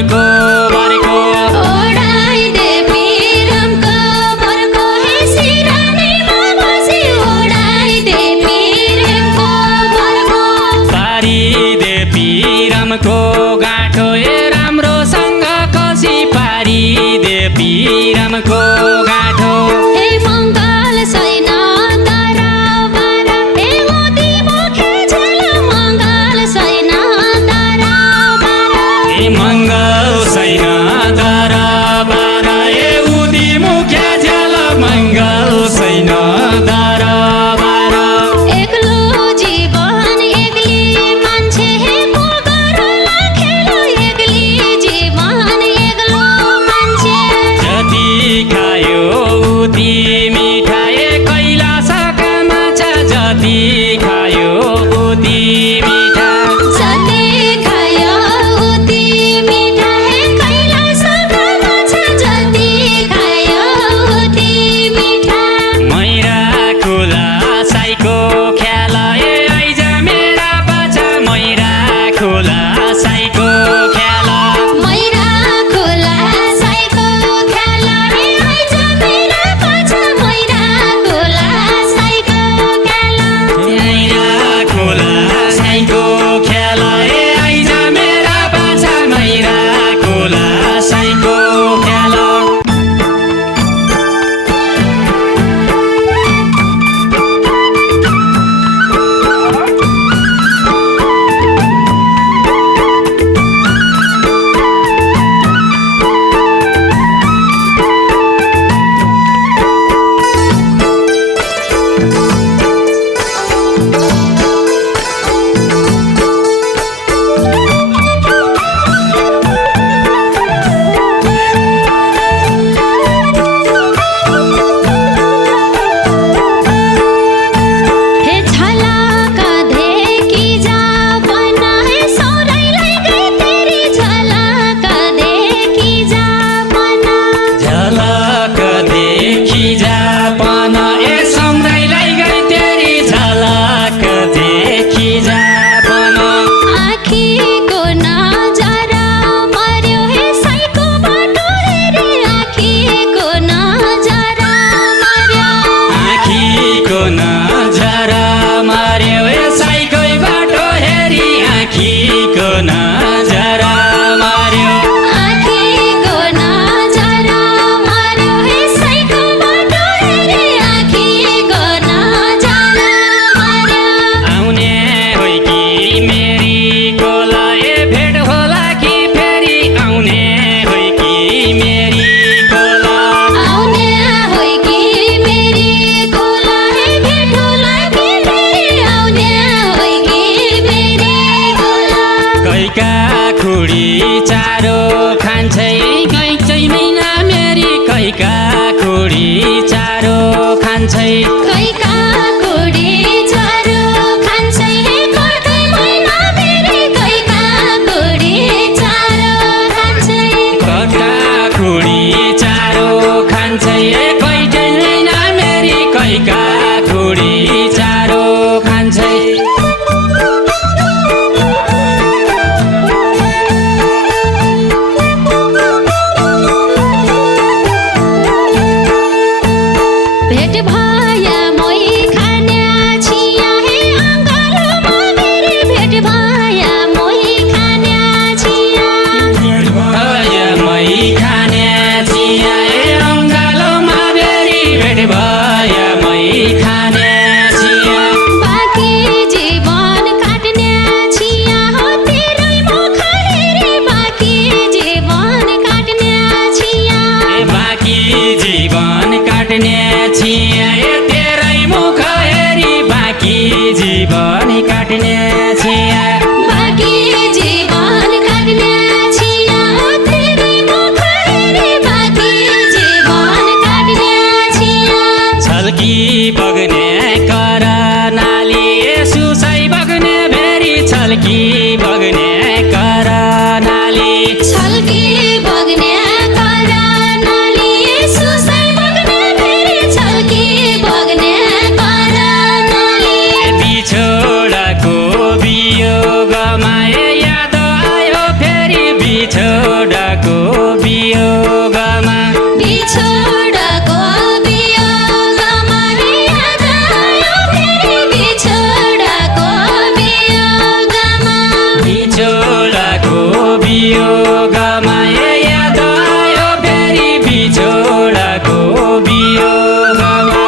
रामको बरको ओढाइदे पिरमको बरको हे सिरानीमा बसी ओढाइदे पिरमको बरको पारिदे पिरमको गाँठो ए राम्रोसँग कसी पारिदे पिरमको गाँठो हे मङ्गल छैन दरबार हे मोती मुखे झेल मङ्गल छैन दरबार ए मङ्गल छैन दरबार ए उदी मुख्य झ्याल मङ्गल छैन दरबार एक्लो जीवन एक्ली मान्छे हे को गरला खेल एक्ली जीवन एक्लो मान्छे जति खायो उति मिठाए कैलाशका माछा जति खायो उति मिठा जति खायो उति मिठा हे कैलाशका माछा जति खायो उति मिठा मैरा खोला साईको ख्याल ए आइज मेरा बाछा मैरा खोला साईको ख्याल मैरा खोला साईको ख्याल हे आइज मेरा पाछा मैरा खोला साईको ख्याल मैरा खोला साईको ख्याल ए आइज मेरा बाछा मैरा खोला साईको ख्याल हे झलका देखी जा बना हे सौरैलाई गई तेरी झलका देखी जा बना झलक देखी जा पन ए सम्झैलाई गई तेरी झलक देखी जा पन आँखीको नजरा मर्यो हे साईको बाटो हेरी आँखीको नजरा मर्यो आँखीको नजरा मार्यो ए साईकै बाटो हेरी आँखीको नजरा मार्यो आँखीको नजरा मर्यो हे साईको बाटो हेरी आँखीको नजरा मर्यो आउने होइ कि मेरी कोला ए भेट होला कि फेरि आउने होइ कि मेरी कोला आउने होइ कि मेरी कोला हे भेट होला कि फेरि आउने होइ कि मेरी कोला कैका खुडी चारो खान्छै कैचै मैना मेरी कैका खुडी चारो खान्छै कैका खुडी चारो खान्छै हे गर्दै मैना मेरी कैका खुडी चारो खान्छै कैका खुडी चारो खान्छै ए कैचै मैना मेरी कैका खुडी चारो खान्छै भेट भया मै खान्या छिया हे अङ्गालोमा मेरी भेट भया मै खान्या छिया भया मै खाने चिया ए अङ्गालोमा बेरी भेट भया मै खाने चिया बाँकी जीवन काट्ने छिया हो तेरै मुख हेरी बाँकी जीवन काट्ने छिया ए बाँकी जीवन काट्ने छिया ए तेरै मुख हेरी बाँकी जीवन काट्ने छिया बाँकी जीवन काट्ने छिया हो तेरै मुख हेरी बाँकी जीवन काट्ने छिया छल्की बग्ने कर नाली ए सुसाइ बग्ने भेरी छल्की बग्ने कर नाली छल्की बग्ने करा नाली सुसाइ बग्ने फेरि छल्की बग्ने करा नाली बिछोडाको बियोगमा ए याद आयो फेरि बिछोड बिछोडको वियोगमा बिछोडको वियोगमा याद आयो फेरि बिछोडको वियोगमा बिछोडको वियोगमा याद आयो फेरि बिछोडको वियोगमा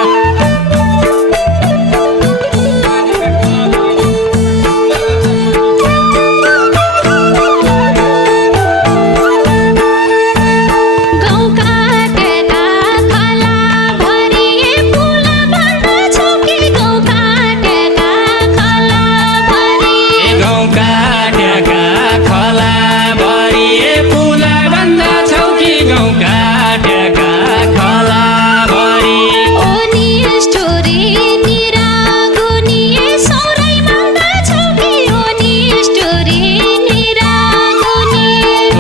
गाउँ काटेका खला भरि फुल बन्दछौ कि गाउँ काटेका खला भरि गाउँ काटेका खलाभरि पुल बन्दछौ कि गाउँ काटेका खलाभरि ओनी स्टोरी निरागुनी सौरै मान्दछौ कि ओनी स्टोरी निरागुनी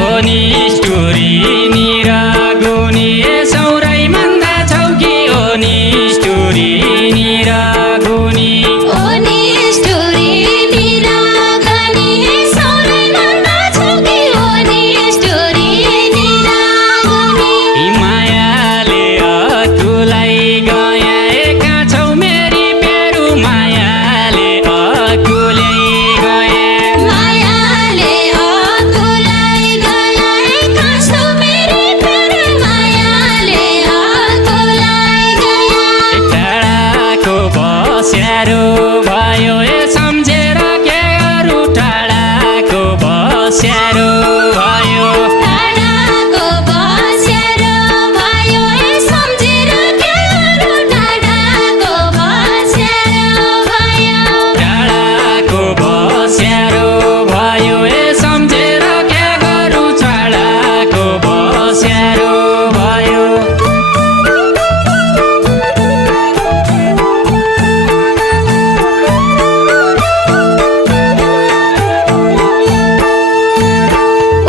ओनी स्टोरी निरागुनी सौरै मान्दछौ कि ओनी स्टोरी निरागुनी ओनी स्टोरी निरागुनी सौरै मान्दछौ कि ओनी स्टोरी निरागुनी यी मायाले अकुलाई गया एका छौ मेरी पेरु मायाले अकुलाई गया मायाले अकुलाई गलाए कान्छौ मेरी फेर मायाले अकुलाई गया टाढाको बस्यारो भयो ए सम्झेर के गरौँ टाढाको बस्यारो भयो टाढाको बस्यारो भयो ए सम्झेर के गरौँ टाढाको बस्यारो भयो टाढाको बस्यारो भयो ए सम्झेर के गरौँ टाढाको बस्यारो भयो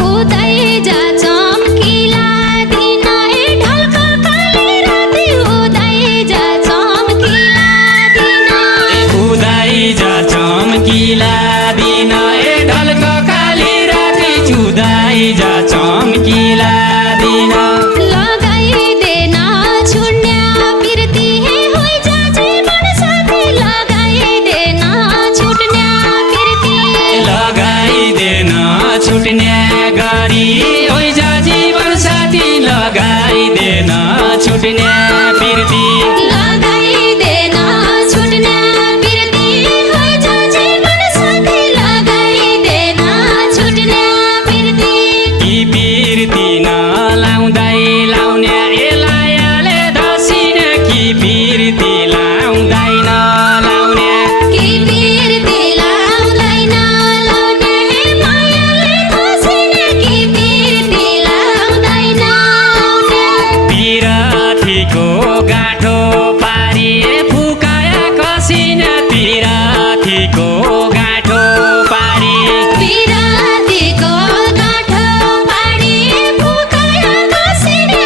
उदै जा चम्किला दिन ए ढल्क काली राति उदै जा चम्किला दिन उदाइ जा चम्किला दिन ए ढल्क काली राति जुदाइ जा चम्किला दिन लगाइदेन छुट्या बिर्ती होइ जा जीवन साथी लगाइदेन छुट्या बिर्ती लगाइदेन छुट्ने गरी होइ जा जीवन साथी लगाइदेन छुट्ने बिर्ती लगाइदेन छुट्या बिर्ती होइ जा जीवन साथी लगाइदेन छुट्या बिर्ती यी बिर्ती नलाउँदै लाउने ए लायाले धसिने कि बिर्ती लाउँदै नलाउने कि बिर्ती लाउँदैन लाउने मायाले धसिने कि बिर्ती लाउँदैन लाउने पिराथीको गाँठो पारी फुकाया कसिने पिराथीको गाँठो पारी बिरातीको गाँठो पाडी फुकायो कसिने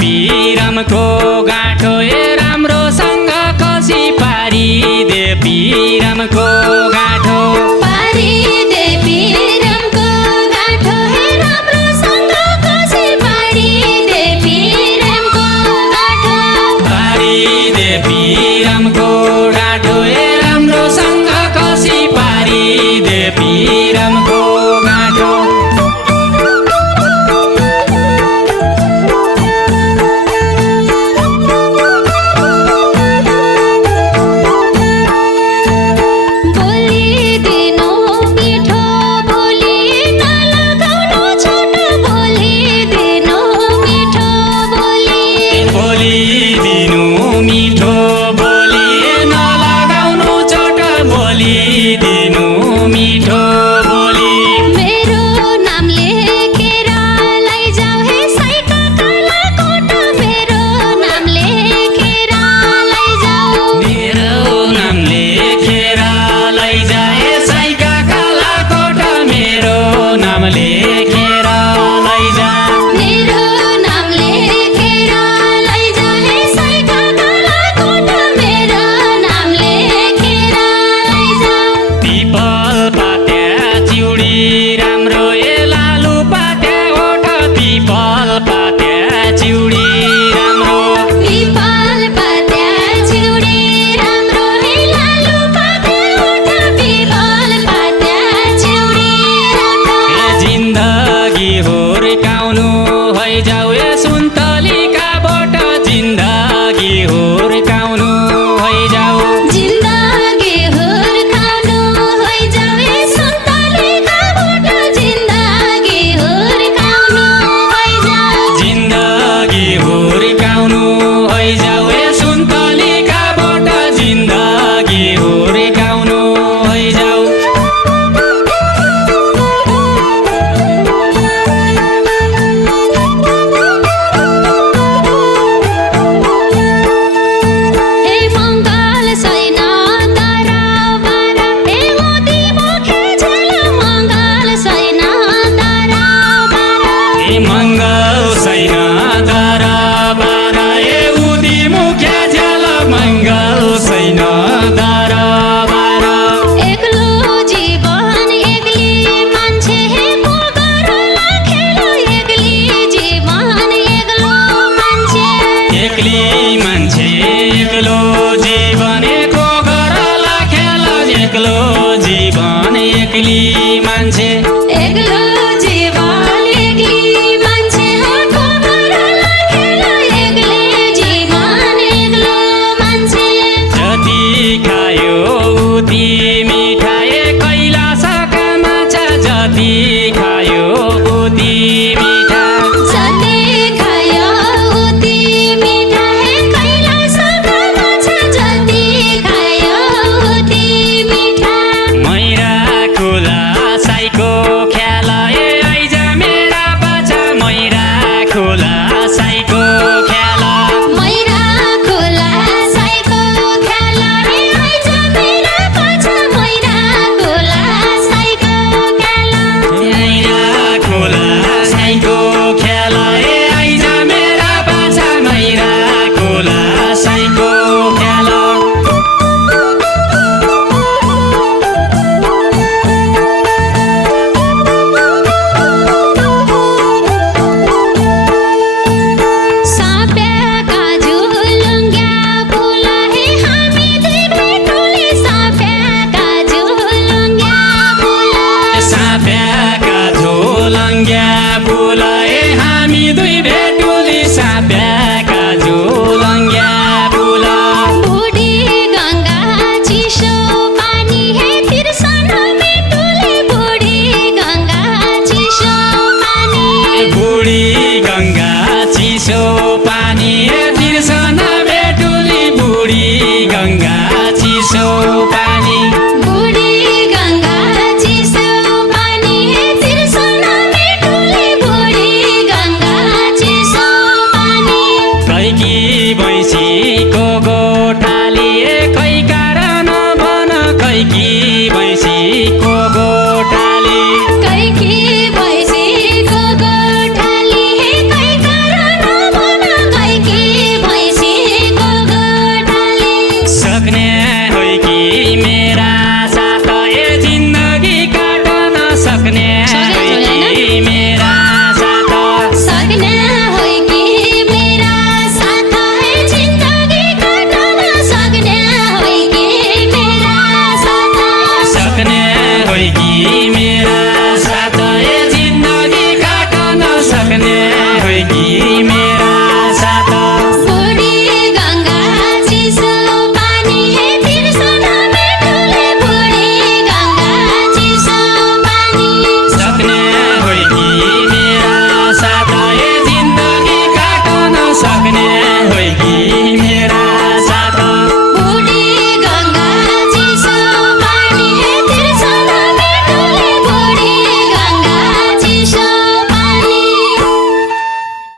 पिरमको गाँठो ए राम्रोसँग कसी पारिदे पिरमको गाँठो पारिदे पिरमको गाँठो हे राम्रोसँग कसी पारिदे पिरमको गाँठो पारिदे पिरमको गाँठो ए राम्रोसँग कसी पारिदे पिरमको गाँठो बोलिदिनु मिठो बोली नलगाउनु छोटो बोलिदिनु मिठो बोली बोलिदिनु मिठो बोली नलगाउनु चोट बोलिदिनु मिठो बोली मेरो नाम लेखेर लैजाऊ हे साइका काला कोट मेरो नाम लेखेर लैजाऊ मेरो नाम लेखेर लैजाए साइका काला कोट मेरो नाम लेखेर लैजा मेरो नाम लेखेर लैजाऊ हे साइका काला कोट मेरो नाम लेखेर लैजाऊ पिपल पात्या चिउडी राम्रो ए लालु पात्या ओठ पिपल पात्या चिउडी राम्रो पिपल पात्या चिउडी राम्रो हे लालु पात्या ओठ पिपल पात्या चिउडी राम्रो ए जिन्दगी हुर्काउनु है जाऊ ए